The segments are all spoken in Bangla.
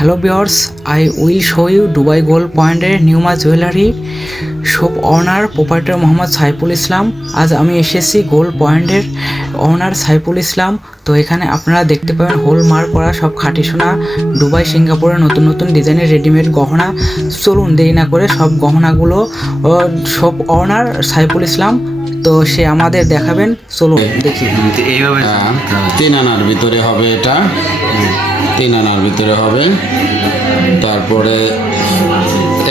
Hello viewers I will show you Dubai gold পয়েন্টের নিউমা jewellery shop owner proprietor Mohammad Saiful Islam আজ আমি এসেছি গোল্ড পয়েন্টের অনার সাইফুল ইসলাম তো এখানে আপনারা দেখতে পাবেন হোল মার করা সব খাঁটি সোনা। দুবাই সিঙ্গাপুরের নতুন নতুন ডিজাইনের রেডিমেড গহনা। চলুন দেরি না করে সব গহনাগুলো সব অনার সাইফুল ইসলাম তো সে আমাদের দেখাবেন। চলুন দেখি। এইভাবে হ্যাঁ, তিন আনার ভিতরে হবে এটা। তিন আনার ভিতরে হবে। তারপরে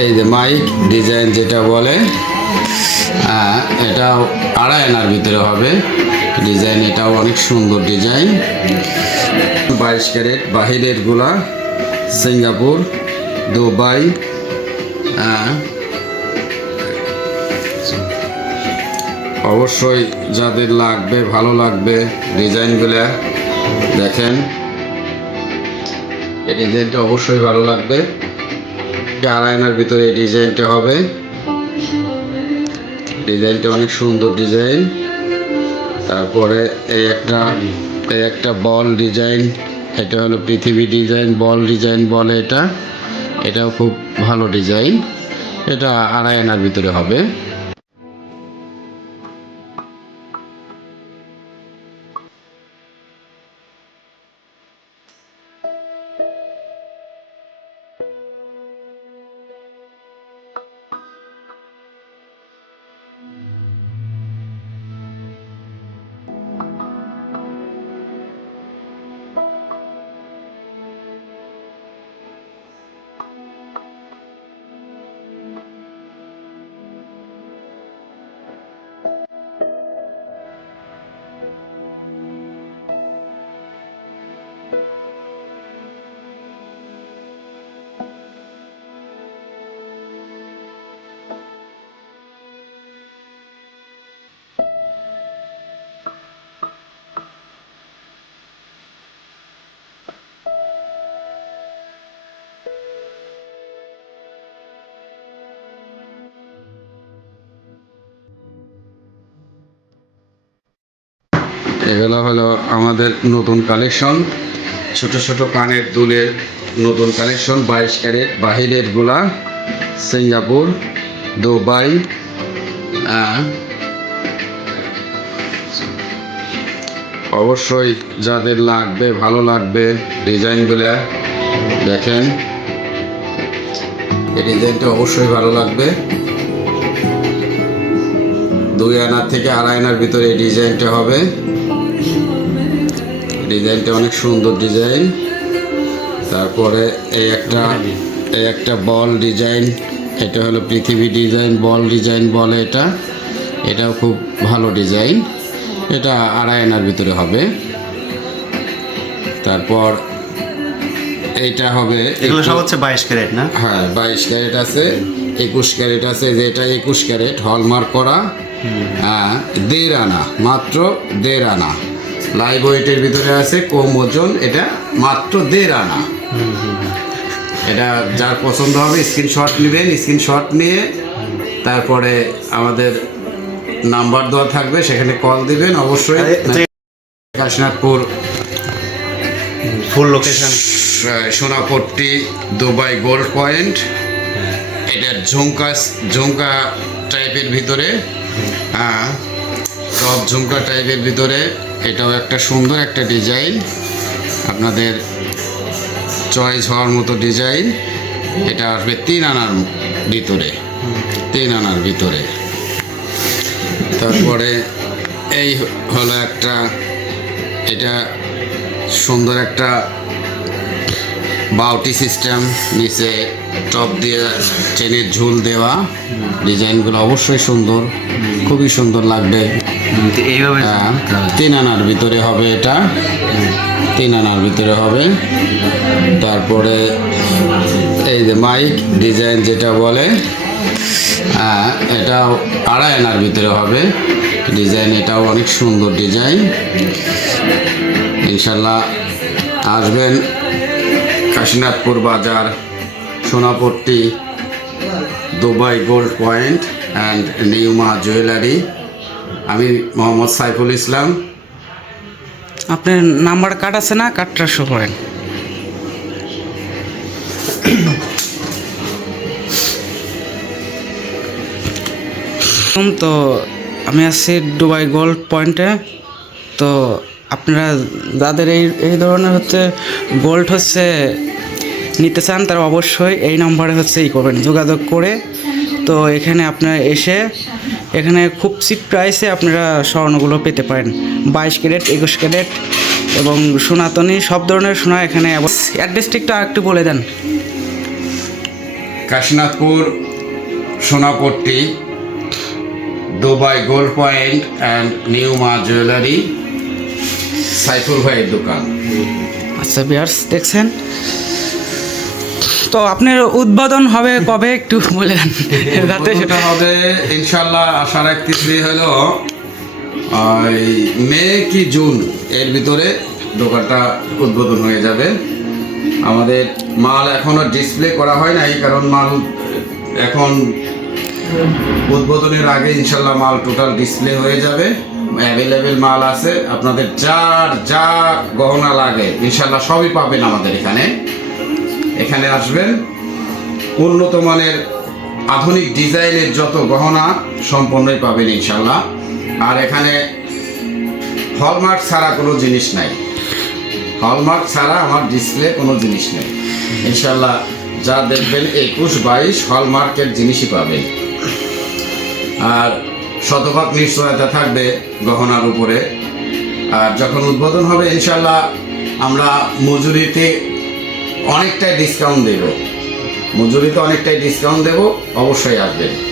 এই যে মাইক ডিজাইন যেটা বলে হ্যাঁ, এটা আড়াই আনার ভিতরে হবে। ডিজাইন এটাও অনেক সুন্দর ডিজাইন বাইশ ক্যারেট বাহিরেরগুলা সিঙ্গাপুর দুবাই অবশ্যই যাদের লাগবে, ভালো লাগবে ডিজাইনগুলো দেখেন। এই ডিজাইনটা অবশ্যই ভালো লাগবে। আড়াইনার ভিতরে এই ডিজাইনটা হবে। ডিজাইনটা অনেক সুন্দর ডিজাইন তারপরে এই একটা এই একটা বল ডিজাইন এটা হলো পৃথিবী ডিজাইন বল ডিজাইন বলে এটা। এটাও খুব ভালো ডিজাইন এটা আড়াই আনার ভিতরে হবে। এগুলো হলো আমাদের নতুন কালেকশন ছোট ছোট কানের দুলের নতুন কালেকশন বাইশ ক্যারেট, বাহিরেরগুলা, সিঙ্গাপুর, দুবাই অবশ্যই যাদের লাগবে, ভালো লাগবে ডিজাইনগুলো দেখেন। এই ডিজাইনটা অবশ্যই ভালো লাগবে। দুই আনার থেকে আড়াই আনার ভিতরে এই ডিজাইনটা হবে। ডিজাইনটা অনেক সুন্দর ডিজাইন। তারপরে এই একটা এই একটা বল ডিজাইন এটা হলো পৃথিবী ডিজাইন বল ডিজাইন বলে এটা। এটাও খুব ভালো ডিজাইন। এটা আড়াই আনার ভিতরে হবে। তারপর এইটা হবে এগুলো সব হচ্ছে বাইশ ক্যারেট না? হ্যাঁ বাইশ ক্যারেট আছে একুশ ক্যারেট আছে যেটা একুশ ক্যারেট হলমার্ক করা। হ্যাঁ দেড় আনা মাত্র দেড় আনা। লাইভ ওয়েটের ভিতরে আছে কম ওজন এটা মাত্র দেড় আনা। এটা যার পছন্দ হবে স্ক্রিনশট নেবেন স্ক্রিনশট নিয়ে তারপরে আমাদের নাম্বার দেওয়া থাকবে সেখানে কল দিবেন অবশ্যই। Kashinathpur full location Sonapatti Dubai gold point. এটা ঝুমকা ঝুমকা টাইপের ভিতরে। হ্যাঁ সব ঝুমকা টাইপের ভিতরে এটাও একটা সুন্দর একটা ডিজাইন আপনাদের চয়েস হওয়ার মতো ডিজাইন এটা আসবে তিন আনার ভিতরে। তিন আনার ভিতরে। তারপরে এই হলো একটা, এটা সুন্দর একটা বাউটি সিস্টেম নিচে টপ দিয়ে চেনের ঝুল দেওয়া। ডিজাইনগুলো অবশ্যই সুন্দর খুবই সুন্দর লাগবে। এইভাবে হ্যাঁ, তিন আনার ভিতরে হবে এটা। তিন আনার ভিতরে হবে। তারপরে এই যে মাইক ডিজাইন যেটা বলে হ্যাঁ, এটা আড়াই আনার ভিতরে হবে। ডিজাইন এটাও অনেক সুন্দর ডিজাইন। ইনশাল্লাহ আসবেন কাশীনাথপুর বাজার, Sonapatti, Dubai gold point and নিউমা jewellery. আমি মোহাম্মদ সাইফুল ইসলাম। আপনার নাম্বার কার্ড আছে না? কার্ডটা শো করেন। তো আমি আসছি দুবাই গোল্ড পয়েন্টে। তো আপনারা যাদের এই এই ধরনের হচ্ছে গোল্ড হচ্ছে নিতে চান, তারা অবশ্যই এই নম্বরে হচ্ছে ই করবেন। যোগাযোগ করে তো এখানে আপনারা এসে, এখানে খুব চিপ প্রাইসে আপনারা স্বর্ণগুলো পেতে পারেন। বাইশ ক্যারেট, একুশ ক্যারেট এবং সোনাতনি, সব ধরনের সোনা এখানে অ্যাড্রেসটা একটু বলে দেন। Kashinathpur, Sonapatti, Dubai gold point and new মা জুয়েলারি। সাইফুল ভাইয়ের দোকান। আচ্ছা বিয়ার্স দেখছেন? তো আপনার উদ্বোধন হবে কবে? একটু বলে দেন যাতে উদ্বোধনটা হবে ইনশাল্লাহ আশা রাখতেছি হলো ওই মে কি জুন এর ভিতরে দোকানটা উদ্বোধন হয়ে যাবে। আমাদের মাল এখনও ডিসপ্লে করা হয় নাই কারণ মাল এখন উদ্বোধনের আগে ইনশাল্লাহ মাল টোটাল ডিসপ্লে হয়ে যাবে। অ্যাভেলেবেল মাল আছে। আপনাদের যার যা গহনা লাগে ইনশাল্লাহ সবই পাবেন আমাদের এখানে। এখানে আসবেন। উন্নত মানের আধুনিক ডিজাইনের যত গহনা সম্পূর্ণই পাবেন ইনশাল্লাহ আর এখানে হলমার্ক ছাড়া কোনো জিনিস নাই। হলমার্ক ছাড়া আমার ডিসপ্লে কোনো জিনিস নেই। ইনশাল্লাহ যা দেখবেন একুশ বাইশ হলমার্কের জিনিসই পাবেন। আর শতভাগ নিশ্চয়তা থাকবে গহনার উপরে। আর যখন উদ্বোধন হবে ইনশাল্লাহ আমরা মজুরিতে অনেকটাই ডিসকাউন্ট দেব। মজুরিতে অনেকটাই ডিসকাউন্ট দেব, অবশ্যই আসবেন